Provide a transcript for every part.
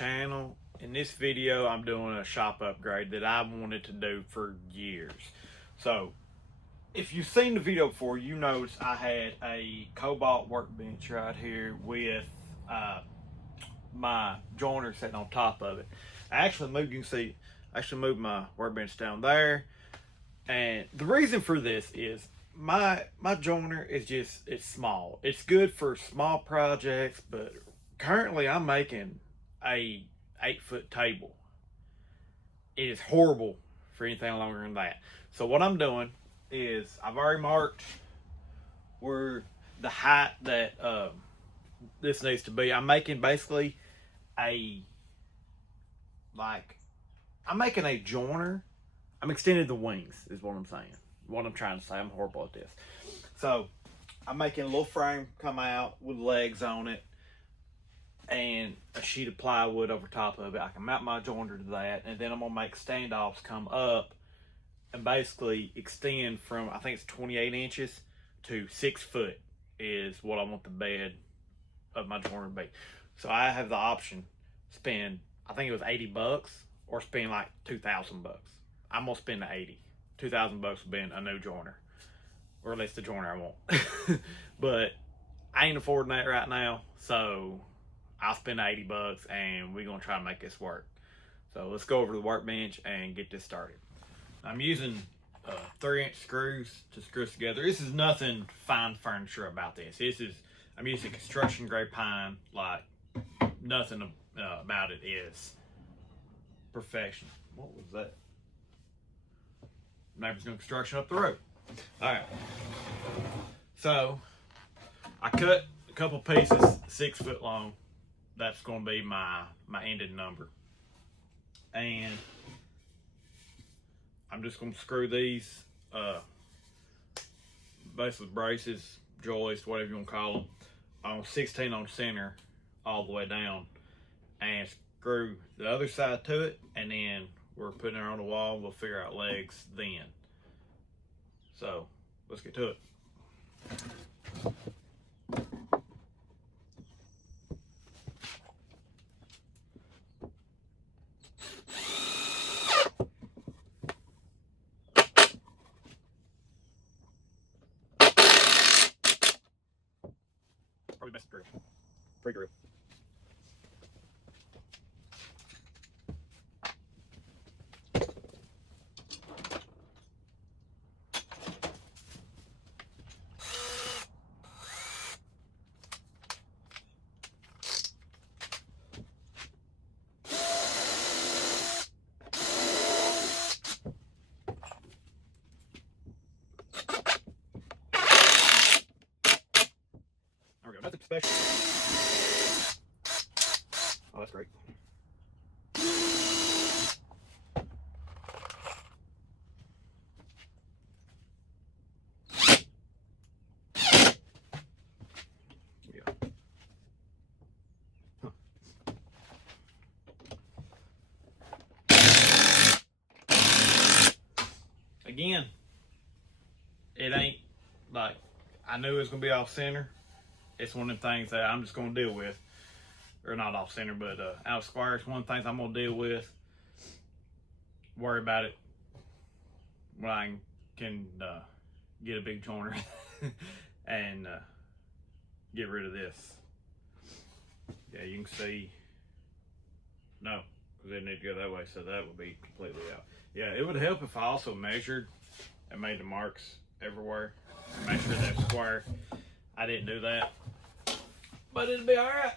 channel. In this video, I'm doing a shop upgrade that I've wanted to do for years. So, if you've seen the video before, you notice I had a Cobalt workbench right here with my joiner sitting on top of it. I actually moved, you can see, I actually moved my workbench down there. And the reason for this is my joiner is just, it's small. It's good for small projects, but currently I'm making a 8-foot table. It is horrible for anything longer than that. So what I'm doing is I've already marked where the height that this needs to be. I'm making basically I'm making a joiner. I'm extending the wings is what I'm saying. What I'm trying to say. I'm horrible at this. So I'm making a little frame come out with legs on it and a sheet of plywood over top of it. I can mount my joiner to that, and then I'm gonna make standoffs come up and basically extend from, I think it's 28 inches to 6 foot is what I want the bed of my joiner to be. So I have the option spend, I think it was 80 bucks or spend like 2,000 bucks. I'm gonna spend the 80. 2,000 bucks will be a new joiner, or at least the joiner I want. But I ain't affording that right now, so I'll spend 80 bucks and we're gonna try to make this work. So let's go over to the workbench and get this started. I'm using 3-inch screws to screw this together. This is nothing fine furniture about this. I'm using construction grade pine. Like, nothing about it is perfection. What was that? Neighbor's doing construction up the road. All right. So I cut a couple pieces 6 foot long. That's going to be my ending number. And I'm just going to screw these basically braces, joists, whatever you want to call them, on 16 on center all the way down, and screw the other side to it, and then we're putting it on the wall. We'll figure out legs then. So let's get to it. Probably best drill. Pre-drill. Nothing special. Oh, that's great. Yeah. Huh. Again, it ain't like I knew it was gonna be off center. It's one of the things that I'm just going to deal with, or not off center, but out of square. It's one of the things I'm going to deal with. Worry about it when I can get a big joiner and get rid of this. Yeah, you can see. No, because they need to go that way, so that would be completely out. Yeah, it would help if I also measured and made the marks everywhere. Make sure that's square. I didn't do that, but it'll be all right.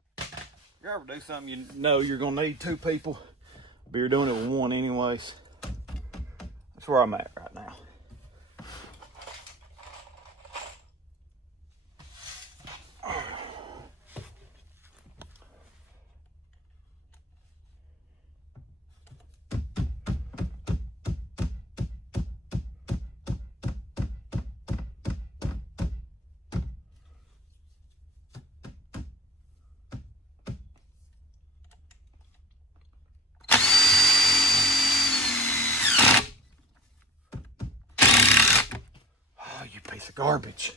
If you ever do something you know you're gonna need 2 people, but you're doing it with 1 anyways. That's where I'm at right now. Piece of garbage.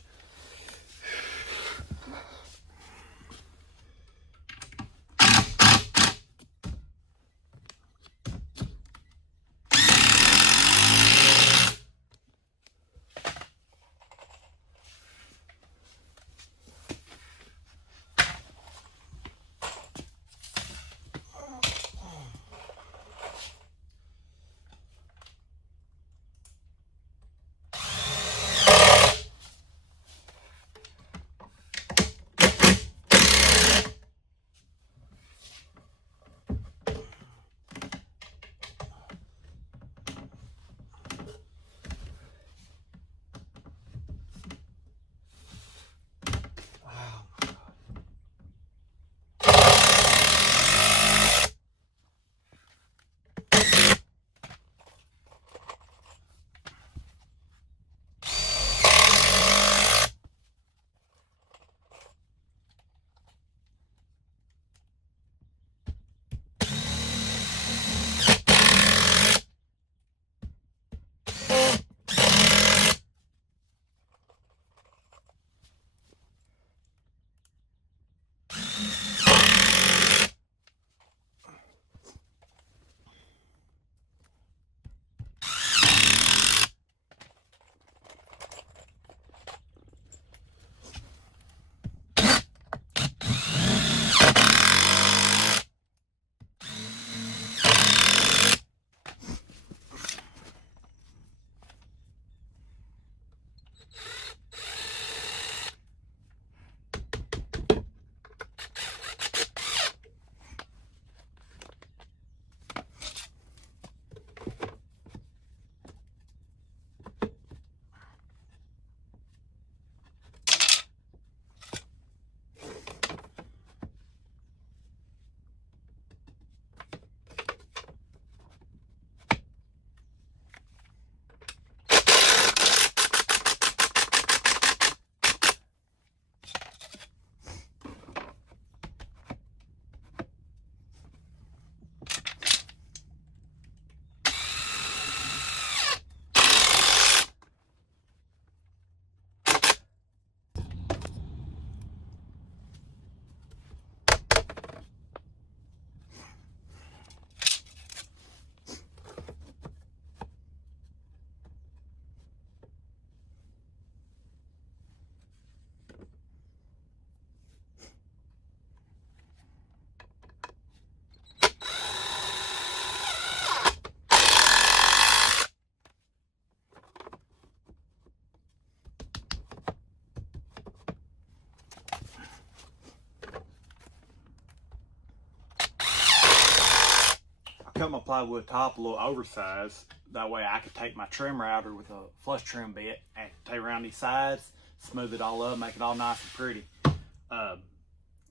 Cut my plywood top a little oversized. That way I could take my trim router with a flush trim bit and take around these sides, smooth it all up, make it all nice and pretty.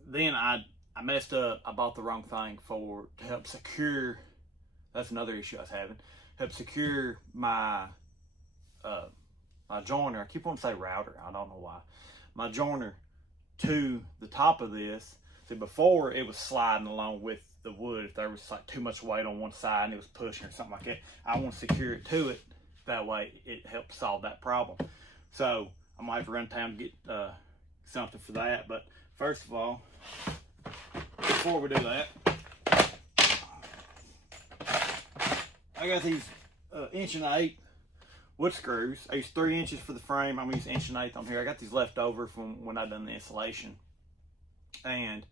Then I messed up. I bought the wrong thing to help secure. That's another issue I was having. Help secure my my joiner. I keep wanting to say router. I don't know why. My joiner to the top of this. See, before it was sliding along with the wood. If there was like too much weight on one side and it was pushing or something like that, I want to secure it to it. That way it helps solve that problem. So I might have to run down to get something for that. But first of all, before we do that, I got these 1.8" wood screws. I used 3 inches for the frame. I'm gonna use 1.8" on here. I got these left over from when I done the installation. And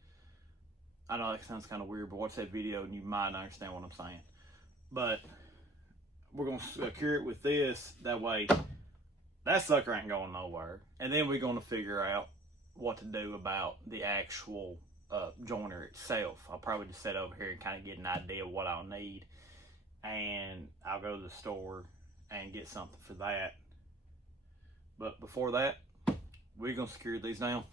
I know that sounds kind of weird, but watch that video and you might understand what I'm saying. But we're gonna secure it with this. That way, that sucker ain't going nowhere. And then we're gonna figure out what to do about the actual joiner itself. I'll probably just sit over here and kind of get an idea of what I'll need. And I'll go to the store and get something for that. But before that, we're gonna secure these down.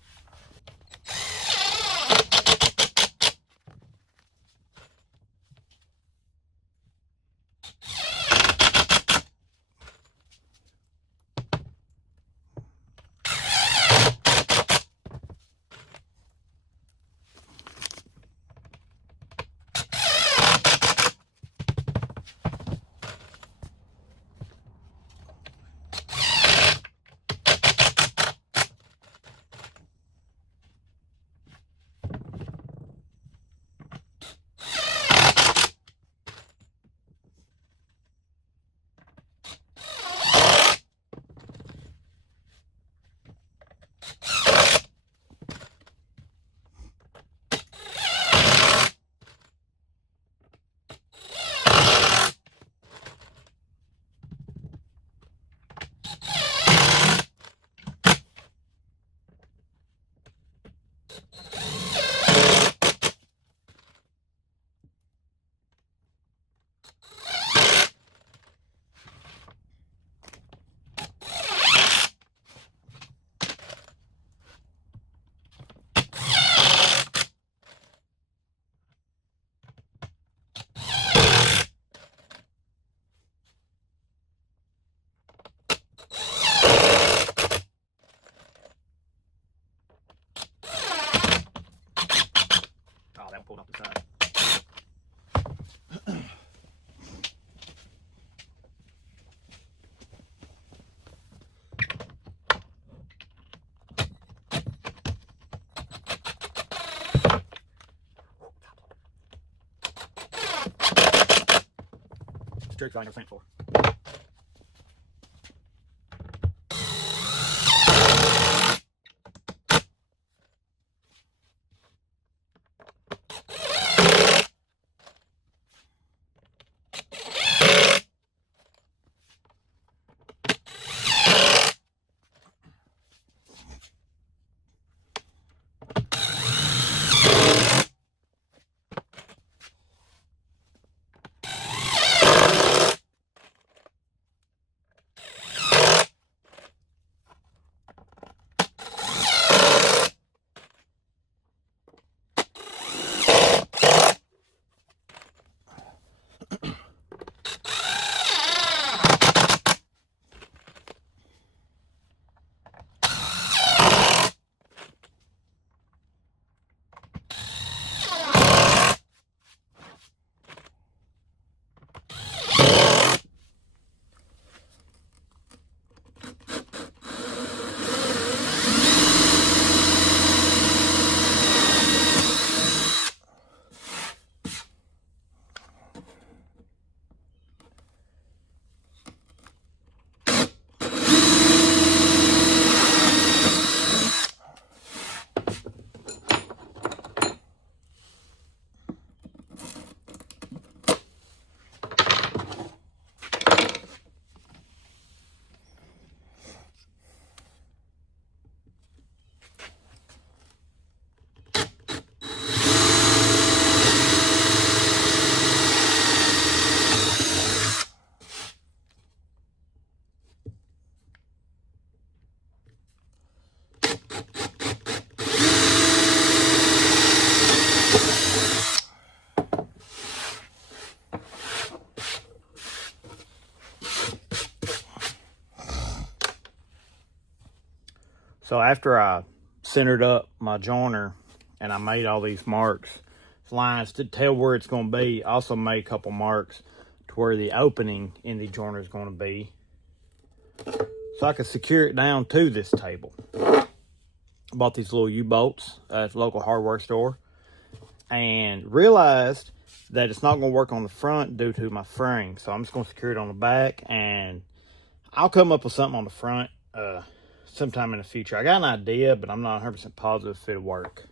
I ain't never seen it before. So after I centered up my joiner and I made all these marks, lines to tell where it's going to be, I also made a couple marks to where the opening in the joiner is going to be, so I could secure it down to this table. I bought these little U-bolts at the local hardware store and realized that it's not going to work on the front due to my frame. So I'm just going to secure it on the back, and I'll come up with something on the front sometime in the future. I got an idea, but I'm not 100% positive if it'll work.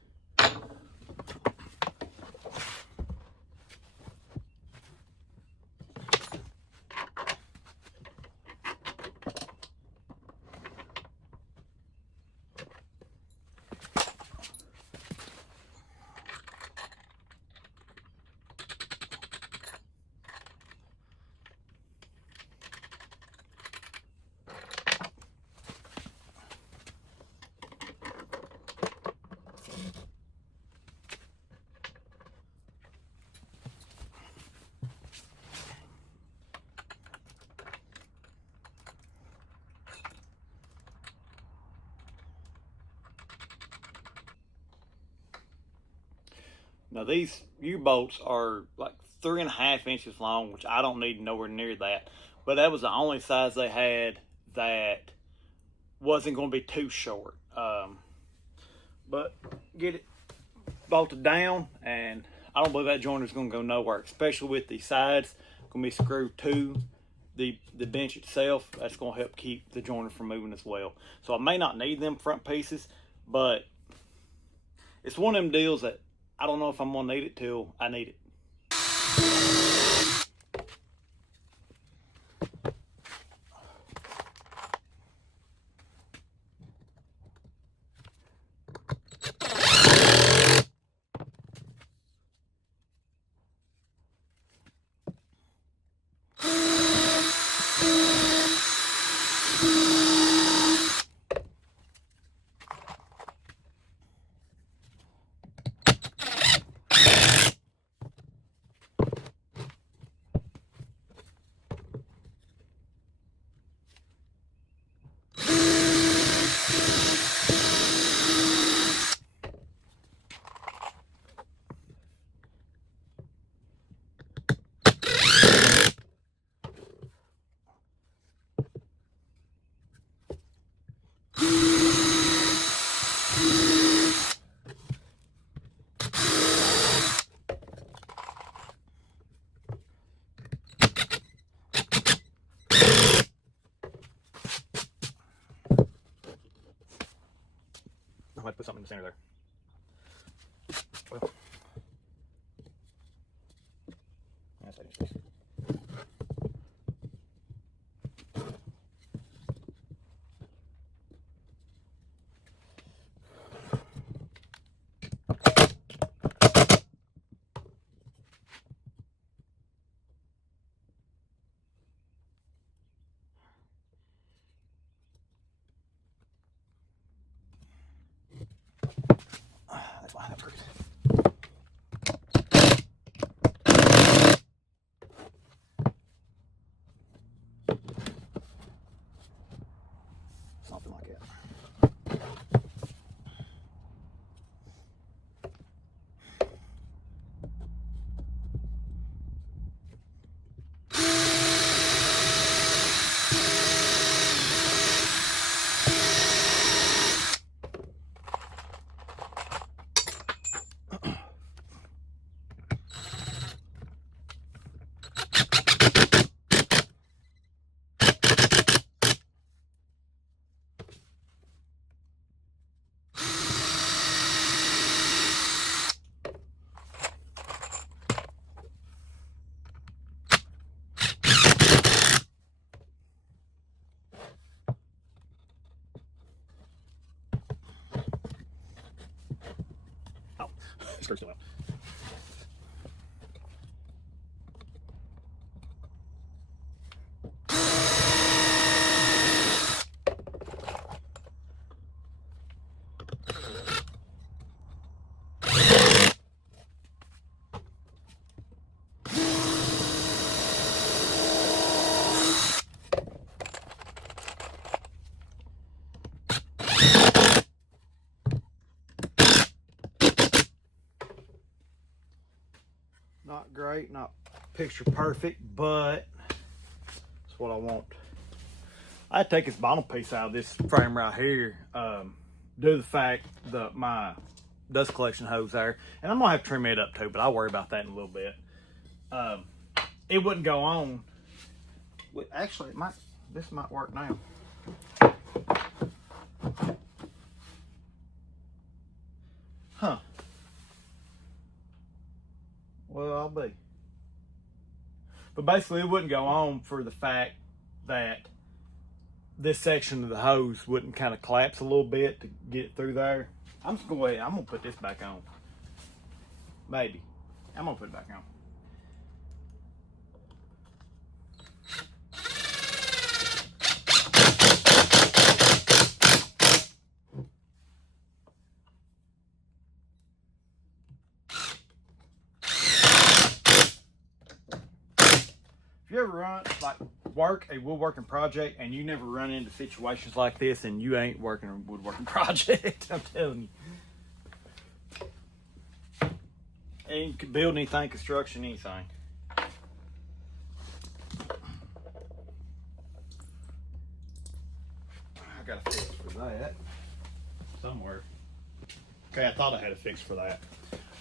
Now these U-bolts are like 3.5 inches long, which I don't need nowhere near that. But that was the only size they had that wasn't going to be too short. But get it bolted down, and I don't believe that joiner is going to go nowhere, especially with the sides going to be screwed to the bench itself. That's going to help keep the joiner from moving as well. So I may not need them front pieces, but it's one of them deals that I don't know if I'm going to need it till I need it. I'm going to put something in the center there. Well, that's how it is. That's fine, that's perfect. Something like that. Oh, screw still out. Not great, not picture perfect, but that's what I want. I had to take this bottom piece out of this frame right here due to the fact that my dust collection hose there, and I'm gonna have to trim it up too, but I'll worry about that in a little bit. It wouldn't go on. Actually, this might work now. Huh. Well, I'll be. But basically, it wouldn't go on for the fact that this section of the hose wouldn't kind of collapse a little bit to get it through there. I'm just going to put this back on. Maybe. I'm going to put it back on. If you ever run, like, work a woodworking project and you never run into situations like this and you ain't working a woodworking project, I'm telling you. And you can build anything, construction, anything. I got a fix for that somewhere. Okay, I thought I had a fix for that.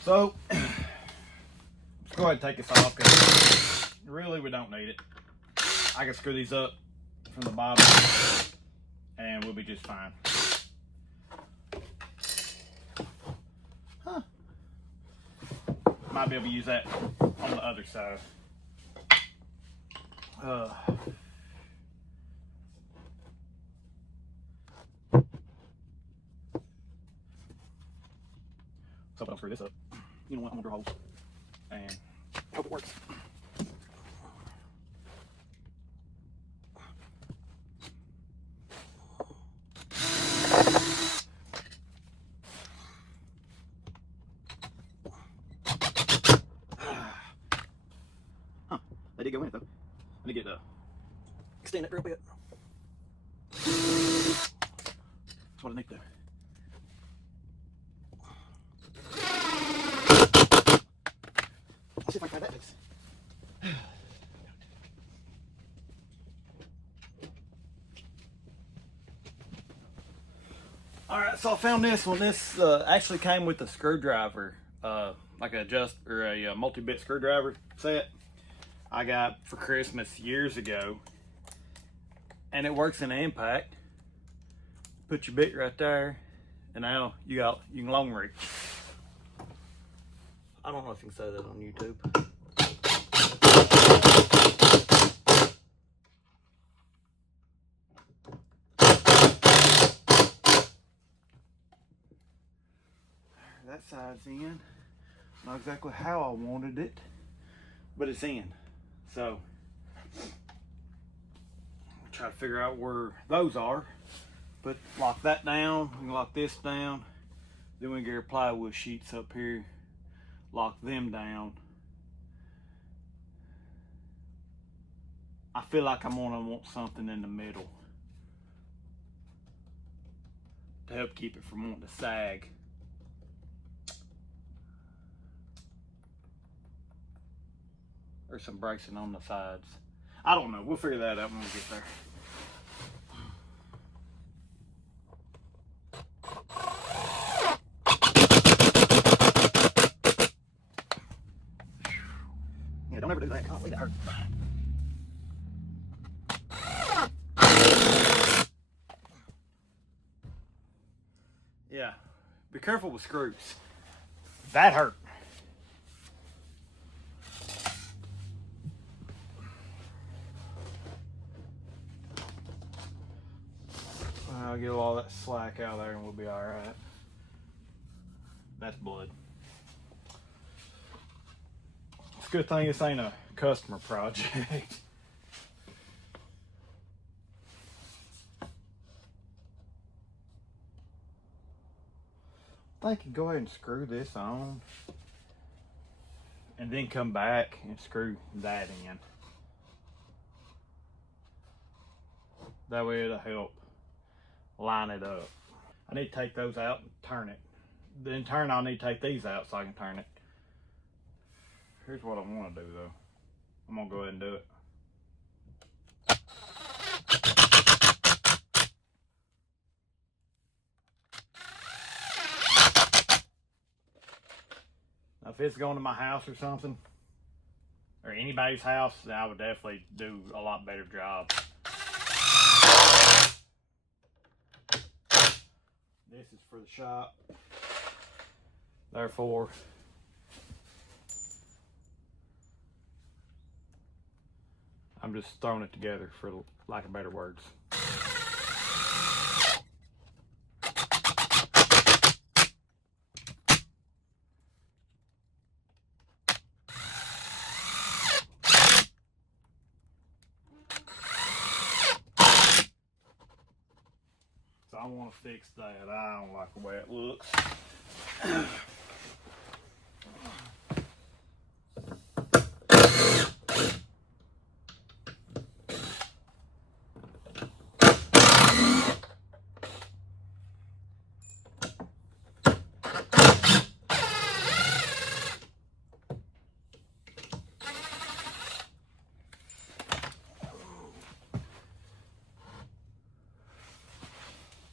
So, let's go ahead and take this off because really we don't need it. I can screw these up from the bottom and we'll be just fine. Huh. Might be able to use that on the other side. So I'll screw this up. You know what? I'm gonna drill holes and hope it works. They did go in it though. Let me get extend it real bit. That's what I need to do. Let's see if I can have that fixed. All right, so I found this one. This actually came with a screwdriver, like a multi-bit screwdriver set I got for Christmas years ago, and it works in impact. Put your bit right there, And now you can long reach. I don't know if you can say that on YouTube. That side's in. Not exactly how I wanted it, but it's in. So try to figure out where those are. But lock that down, we can lock this down. Then we get our plywood sheets up here, lock them down. I feel like I'm gonna want something in the middle to help keep it from wanting to sag. Or some bracing on the sides. I don't know, we'll figure that out when we get there. Yeah, don't ever do that. Golly, that hurt. Yeah, be careful with screws. That hurt. I'll get all that slack out of there and we'll be all right. That's blood. It's a good thing this ain't a customer project. I can go ahead and screw this on and then come back and screw that in. That way it'll help line it up. I need to take those out and turn it. Then in turn, I'll need to take these out so I can turn it. Here's what I want to do though. I'm gonna go ahead and do it. Now, if it's going to my house or something, or anybody's house, then I would definitely do a lot better job. This is for the shop. Therefore, I'm just throwing it together for lack of better words. So I want to fix that. I don't like the way it looks.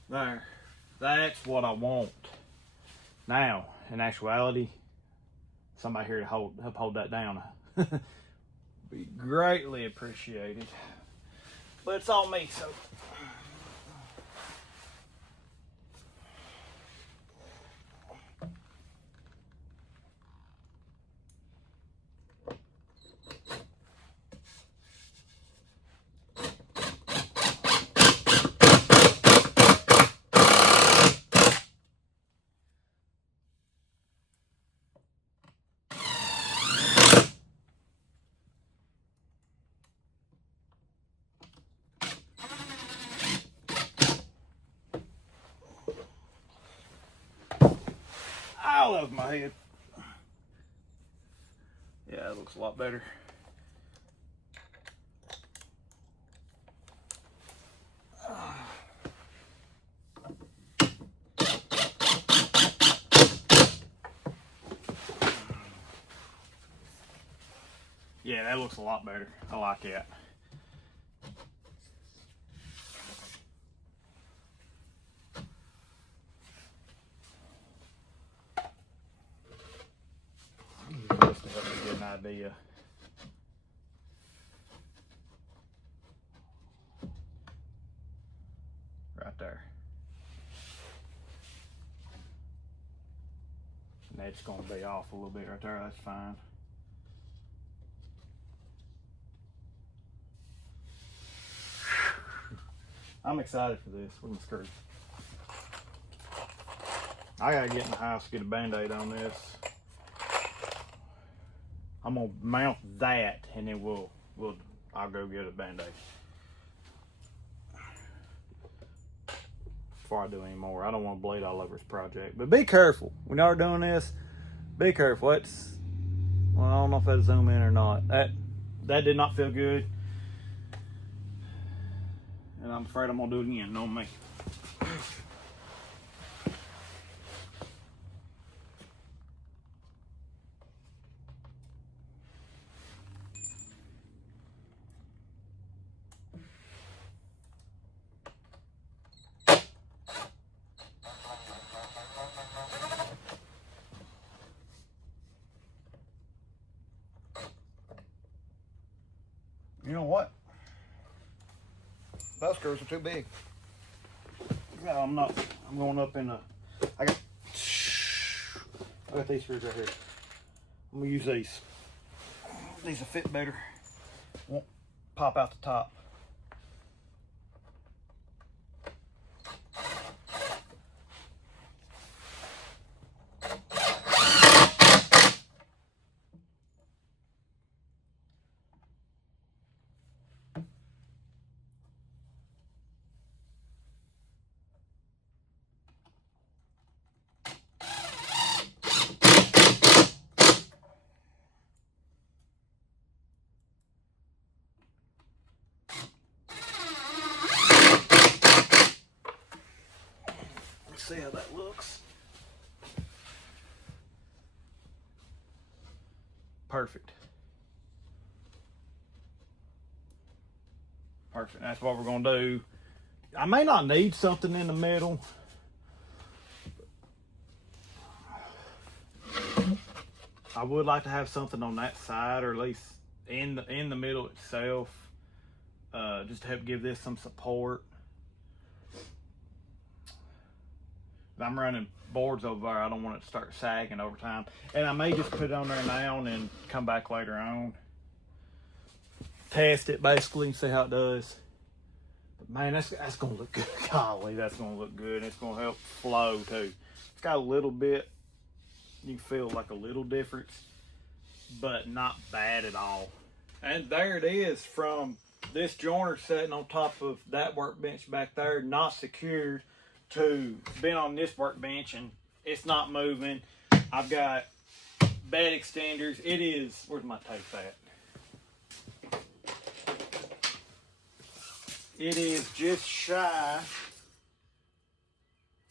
There, that's what I want. Now, in actuality, somebody here to help hold that down be greatly appreciated. But it's all me, so. I love my head. Yeah, it looks a lot better. Yeah, that looks a lot better. I like that. Just to help me get an idea. Right there. That's gonna be off a little bit right there. That's fine. I'm excited for this. We're gonna screw. I gotta get in the house, get a Band-Aid on this. I'm gonna mount that, and then I'll go get a Band-Aid before I do any more. I don't want to bleed all over this project. But be careful when y'all are doing this. Be careful. Well, I don't know if that'll zoom in or not. That did not feel good, and I'm afraid I'm gonna do it again. No me. You know what? Those screws are too big. No, I'm not. I'm going up in I got these screws right here. I'm gonna use these. These will fit better. Won't pop out the top. See how that looks. Perfect. Perfect. That's what we're gonna do. I may not need something in the middle. I would like to have something on that side, or at least in the middle itself, just to help give this some support. I'm running boards over there. I don't want it to start sagging over time. And I may just put it on there now and then come back later on. Test it basically and see how it does. But man, that's gonna look good. Golly, that's gonna look good. It's gonna help flow too. It's got a little bit, you can feel like a little difference, but not bad at all. And there it is from this joiner sitting on top of that workbench back there, not secured, to being on this workbench and it's not moving. I've got bed extenders. It is, where's my tape at? It is just shy.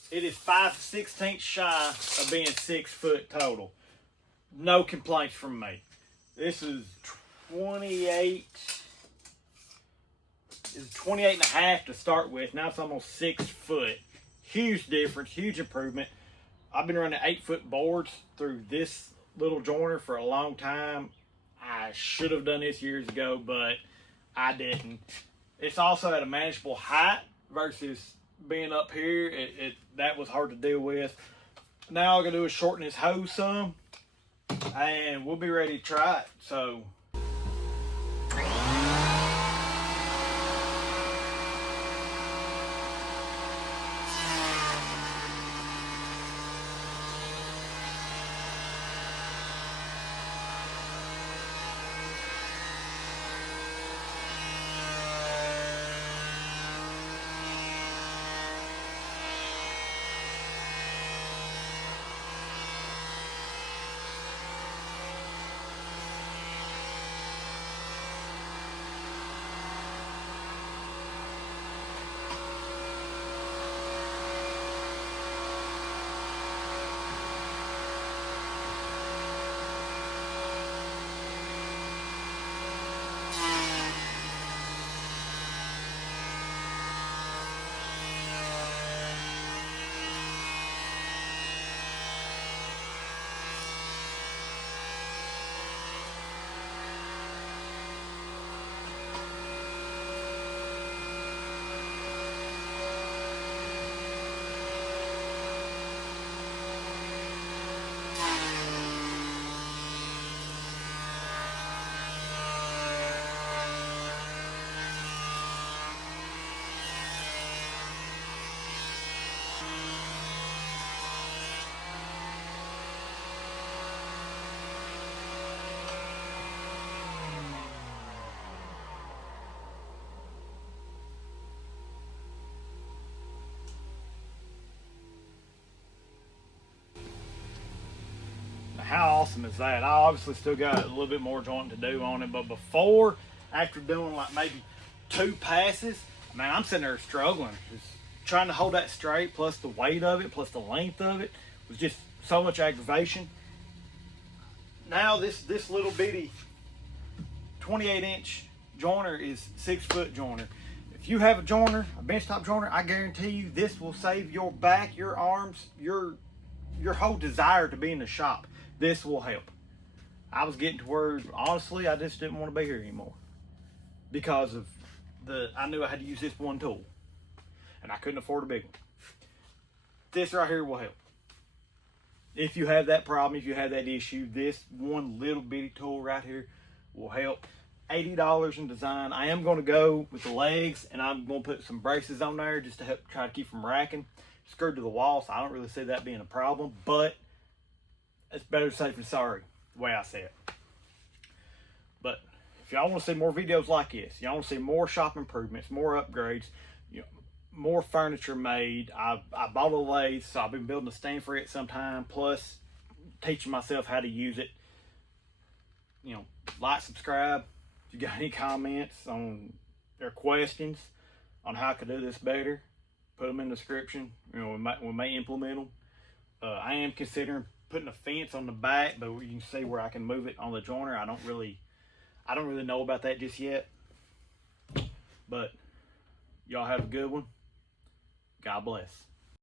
It is 5/16 shy of being 6 foot total. No complaints from me. This is 28. It's 28 and a half to start with. Now it's almost 6 foot. Huge difference, huge improvement. I've been running 8-foot boards through this little joiner for a long time. I should have done this years ago, but I didn't. It's also at a manageable height versus being up here. That was hard to deal with. Now all I gotta do is shorten this hose some, and we'll be ready to try it. So. awesome as that. I obviously still got a little bit more jointing to do on it, but before, after doing like maybe 2 passes, man, I'm sitting there struggling, just trying to hold that straight, plus the weight of it, plus the length of it, was just so much aggravation. Now this little bitty 28-inch joiner is 6-foot joiner. If you have a joiner, a benchtop joiner, I guarantee you this will save your back, your arms, your whole desire to be in the shop. This will help. I was getting to where, honestly, I just didn't want to be here anymore because of I knew I had to use this one tool and I couldn't afford a big one. This right here will help. If you have that problem, if you have that issue, this one little bitty tool right here will help. $80 in design. I am going to go with the legs, and I'm going to put some braces on there just to help try to keep them racking. Screwed to the wall, so I don't really see that being a problem, but it's better safe than sorry, the way I say it. But if y'all want to see more videos like this, y'all want to see more shop improvements, more upgrades, more furniture made. I bought a lathe, so I've been building a stand for it sometime, plus teaching myself how to use it. Like, subscribe. If you got any comments on or questions on how I could do this better, put them in the description. We may implement them. I am considering putting a fence on the back, but you can see where I can move it on the joiner. I don't really know about that just yet. But y'all have a good one. God bless.